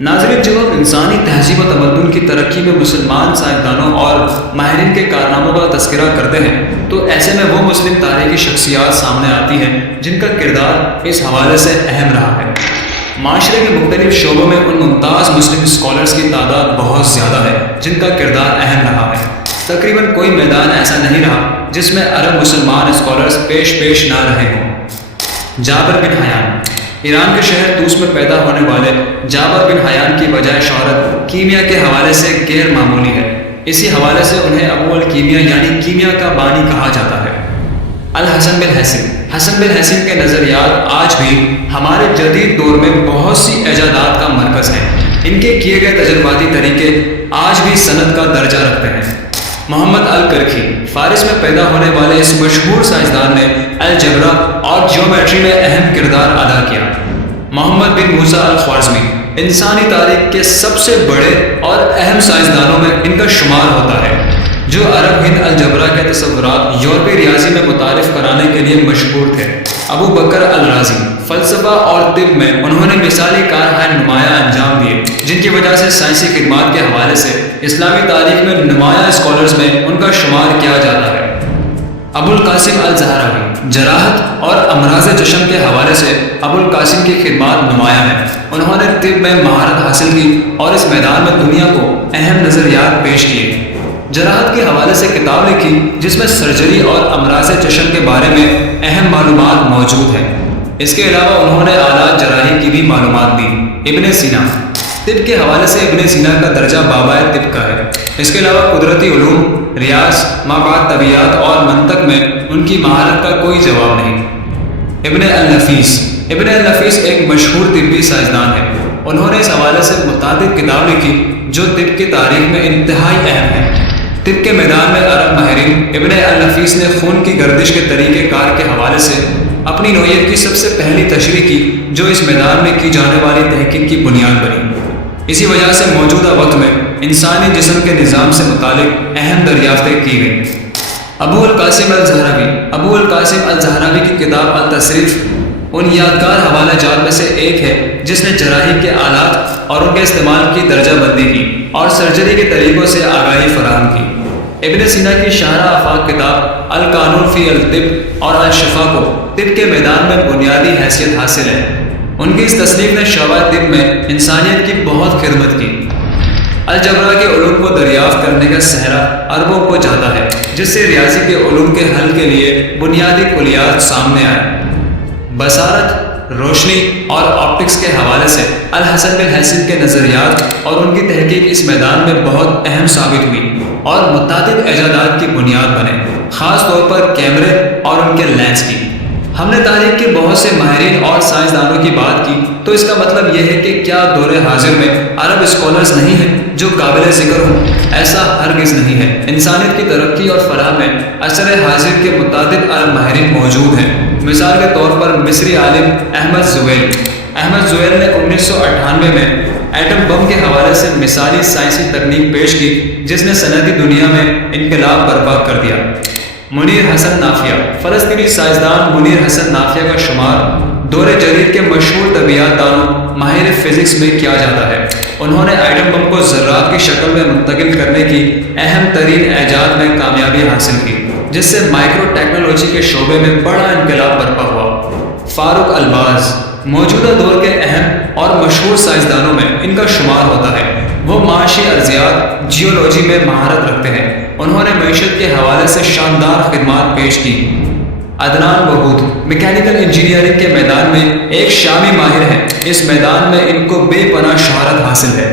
ناظرین، جب ہم انسانی تہذیب و تمدن کی ترقی میں مسلمان سائنسدانوں اور ماہرین کے کارناموں کا تذکرہ کرتے ہیں تو ایسے میں وہ مسلم تاریخی شخصیات سامنے آتی ہیں جن کا کردار اس حوالے سے اہم رہا ہے۔ معاشرے کے مختلف شعبوں میں ان ممتاز مسلم اسکالرز کی تعداد بہت زیادہ ہے جن کا کردار اہم رہا ہے۔ تقریباً کوئی میدان ایسا نہیں رہا جس میں عرب مسلمان اسکالرز پیش نہ رہے ہوں۔ جابر بن حیان، ایران کے شہر طوس میں پیدا ہونے والے جابر بن حیان کی بجائے شہرت کیمیا کے حوالے سے غیر معمولی ہے۔ اسی حوالے سے انہیں ابو الکیمیا یعنی کیمیا کا بانی کہا جاتا ہے۔ الحسن بن حسن، حسن بن حسن کے نظریات آج بھی ہمارے جدید دور میں بہت سی ایجادات کا مرکز ہیں۔ ان کے کیے گئے تجرباتی طریقے آج بھی سند کا درجہ رکھتے ہیں۔ محمد الکرخی، فارس میں پیدا ہونے والے اس مشہور سائنسدان نے الجبرا اور جیومیٹری میں اہم کردار ادا کیا۔ محمد بن موسیٰ الخوارزمی، انسانی تاریخ کے سب سے بڑے اور اہم سائنسدانوں میں ان کا شمار ہوتا ہے، جو عرب ہند الجبرا کے تصورات یورپی ریاضی میں متعارف کرانے کے لیے مشہور تھے۔ ابو بکر الرازی، فلسفہ اور طب میں انہوں نے مثالی کارہائے نمایاں انجام دیے جن کی وجہ سے سائنسی خدمات کے حوالے سے اسلامی تاریخ میں نمایاں اسکالرز میں ان کا شمار کیا جاتا ہے۔ ابو القاسم الزہراوی، جراحت اور امراض چشم کے حوالے سے ابو القاسم کی خدمات نمایاں ہیں۔ انہوں نے طب میں مہارت حاصل کی اور اس میدان میں دنیا کو اہم نظریات پیش کیے۔ جراحت کے حوالے سے کتاب لکھی جس میں سرجری اور امراض چشم کے بارے میں اہم معلومات موجود ہیں۔ اس کے علاوہ انہوں نے آلات جراحی کی بھی معلومات دی۔ ابن سینا، طب کے حوالے سے ابن سینا کا درجہ بابائے طب کا ہے۔ اس کے علاوہ قدرتی علوم، ریاض، مابعد طبیعیات اور منطق میں ان کی مہارت کا کوئی جواب نہیں۔ ابن النفیس، ابن النفیس ایک مشہور طبی سائنسدان ہے۔ انہوں نے اس حوالے سے متعدد کتاب لکھی جو طب کی تاریخ میں انتہائی اہم ہے۔ طب کے میدان میں عرب ماہرین ابن النفیس نے خون کی گردش کے طریقہ کار کے حوالے سے اپنی نوعیت کی سب سے پہلی تشریح کی جو اس میدان میں کی جانے والی تحقیق کی بنیاد بنی۔ اسی وجہ سے موجودہ وقت میں انسانی جسم کے نظام سے متعلق اہم دریافتیں کی گئیں۔ ابو القاسم الزہراوی، ابو القاسم الزہراوی کی کتاب التصریف ان یادگار حوالہ جات میں سے ایک ہے جس نے جراحی کے آلات اور ان کے استعمال کی درجہ بندی کی اور سرجری کے طریقوں سے آگاہی فراہم کی۔ ابن سینا کی شاہراہ آفاق کتاب القانون فی الطب اور الشفا کو طب کے میدان میں بنیادی حیثیت حاصل ہے۔ ان کی اس تصنیف نے شعبہ طب میں انسانیت کی بہت خدمت کی۔ الجبرا کے علوم کو دریافت کرنے کا صحرا عربوں کو جاتا ہے جس سے ریاضی کے علوم کے حل کے لیے بنیادی کلیات سامنے آئے۔ بصارت، روشنی اور آپٹکس کے حوالے سے الحسن بن حسن کے نظریات اور ان کی تحقیق اس میدان میں بہت اہم ثابت ہوئی اور متعدد ایجادات کی بنیاد بنے، خاص طور پر کیمرے اور ان کے لینس کی۔ ہم نے تاریخ کے بہت سے ماہرین اور سائنسدانوں کی بات کی تو اس کا مطلب یہ ہے کہ کیا دور حاضر میں عرب اسکالرز نہیں ہیں جو قابل ذکر ہوں؟ ایسا ہرگز نہیں ہے۔ انسانیت کی ترقی اور فلاح میں عصر حاضر کے متعدد عرب ماہرین موجود ہیں۔ مثال کے طور پر مصری عالم احمد زویل نے 1998 میں ایٹم بم کے حوالے سے مثالی سائنسی تکنیک پیش کی جس نے صنعتی دنیا میں انقلاب برپا کر دیا۔ منیر حسن نافیہ، فلسطینی سائنسدان منیر حسن نافیہ کا شمار دور جدید کے مشہور طبیعیات دانوں ماہر فزکس میں کیا جاتا ہے۔ انہوں نے ایٹم بم کو ذرات کی شکل میں منتقل کرنے کی اہم ترین ایجاد میں کامیابی حاصل کی جس سے مائکرو ٹیکنالوجی کے شعبے میں بڑا انقلاب برپا ہوا۔ فاروق الباز، موجودہ دور کے اہم اور مشہور سائنسدانوں میں ان کا شمار ہوتا ہے۔ وہ معاشی ارضیات جیولوجی میں مہارت رکھتے ہیں۔ انہوں نے معیشت کے حوالے سے شاندار خدمات پیش کی۔ عدنان وحود، میکینیکل انجینئرنگ کے میدان میں ایک شامی ماہر ہیں۔ اس میدان میں ان کو بے پناہ شہرت حاصل ہے۔